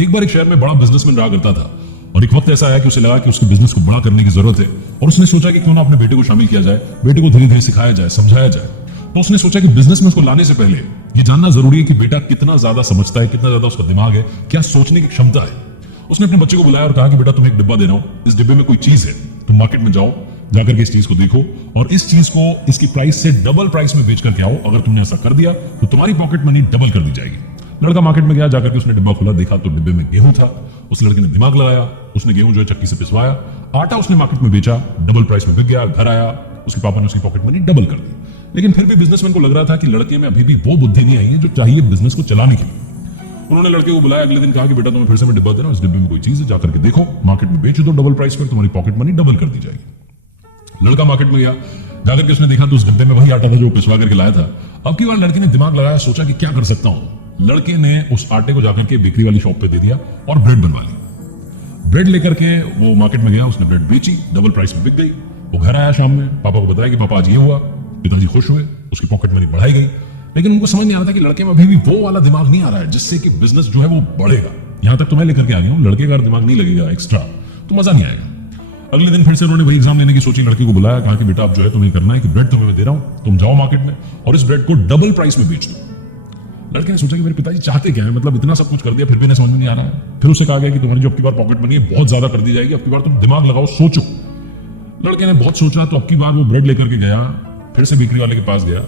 एक बार एक शहर में बड़ा बिजनेसमैन रहा करता था और एक वक्त ऐसा आया कि उसे लगा कि उसके बिजनेस को बड़ा करने की जरूरत है और उसने सोचा कि क्यों ना अपने बेटे को शामिल किया जाए, बेटे को धीरे धीरे सिखाया जाए, समझाया जाए। तो उसने सोचा कि बिजनेस में उसको लाने से पहले ये जानना जरूरी है कि बेटा कितना ज्यादा समझता है, कितना ज्यादा उसका दिमाग है, क्या सोचने की क्षमता है। उसने अपने बच्चे को बुलाया और कहा कि बेटा तुम्हें एक डिब्बा दे रहा हूं, इस डिब्बे में कोई चीज है, तुम मार्केट में जाओ, जाकर के इस चीज को देखो और इस चीज को इसकी प्राइस से डबल प्राइस में बेच करके आओ। अगर तुमने ऐसा कर दिया तो तुम्हारी पॉकेट मनी डबल कर दी जाएगी। लड़का मार्केट में गया, जाकर के उसने डिब्बा खोला, देखा तो डिब्बे में गेहूं था। उस लड़के ने दिमाग लगाया, उसने गेहूं जो है चक्की से पिसवाया, आटा उसने मार्केट में बेचा, डबल प्राइस में बिक गया। घर आया, उसके पापा ने उसकी पॉकेट मनी डबल कर दी। लेकिन फिर भी बिजनेसमैन को लग रहा था कि लड़के में अभी भी वो बुद्धि नहीं आई है जो चाहिए बिजनेस को चलाने के लिए। उन्होंने लड़के को बुलाया, अगले दिन कहा कि बेटा तुम्हें फिर से मैं डिब्बा दे रहा हूं, इस डिब्बे में कोई चीज है, जाकर के देखो, मार्केट में बेच दो डबल प्राइस पर, तुम्हारी पॉकेट मनी डबल कर दी जाएगी। लड़का मार्केट में गया, जाकर के उसने देखा तो उस डिब्बे में वही आटा था जो पिसवा करके लाया था। अब की बार लड़के ने दिमाग लगाया, सोचा कि क्या कर सकता हूं। लड़के ने उस आटे को जाकर के बेकरी वाली शॉप पे दे दिया और ब्रेड बनवा ली। ब्रेड लेकर के वो मार्केट में गया, उसने ब्रेड बेची, डबल प्राइस में बिक गई। वो घर आया शाम में, पापा को बताया कि पापा आज ये हुआ। पिताजी खुश हुए, उसकी पॉकेट मनी बढ़ाई गई। लेकिन उनको समझ नहीं आ रहा था कि लड़के में अभी भी वो वाला दिमाग नहीं आ रहा है जिससे कि बिजनेस जो है वो बढ़ेगा। यहां तक तो मैं लेकर के आ गया हूं, लड़के का दिमाग नहीं लगेगा एक्स्ट्रा तो मजा नहीं आएगा। अगले दिन फिर से उन्होंने वही एग्जाम लेने की सोची, लड़के को बुलाया, कहा कि बेटा अब जो है तुम्हें करना है कि ब्रेड तुम्हें मैं दे रहा हूं, तुम जाओ मार्केट में और इस ब्रेड को डबल प्राइस में बेच दो। लड़के ने सोचा कि मेरे पिताजी चाहते क्या है, मतलब इतना सब कुछ कर दिया फिर भी इन्हें समझ में नहीं आ रहा है। फिर उसे कहा गया कि तुम्हारी जो अब की बार पॉकेट मनी है बहुत ज्यादा कर दी जाएगी, अब की बार तुम दिमाग लगाओ, सोचो। लड़के ने बहुत सोचा तो अब की बार वो ब्रेड लेकर के गया, फिर से बेकरी वाले के पास गया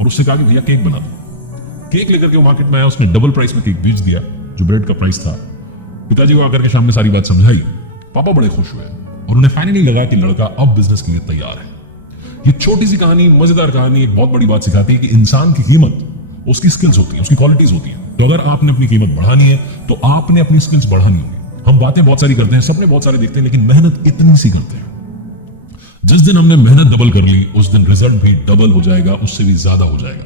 और उससे कहा कि भैया केक बना दो। केक लेकर के वो मार्केट में आया, उसने डबल प्राइस में केक बेच दिया जो ब्रेड का प्राइस था। पिताजी को आकर के सामने सारी बात समझाई, पापा बड़े खुश हुए और उन्हें फाइनली लगा कि लड़का अब बिजनेस के लिए तैयार है। ये छोटी सी कहानी, मजेदार कहानी एक बहुत बड़ी बात सिखाती है कि इंसान की कीमत उसकी स्किल्स होती है, उसकी क्वालिटीज होती है। तो अगर आपने अपनी कीमत बढ़ानी है तो आपने अपनी स्किल्स बढ़ानी होगी। हम बातें बहुत सारी करते हैं, सपने बहुत सारे देखते हैं, लेकिन मेहनत इतनी सी करते हैं। जिस दिन हमने मेहनत डबल कर ली उस दिन रिजल्ट भी डबल हो जाएगा, उससे भी ज्यादा हो जाएगा।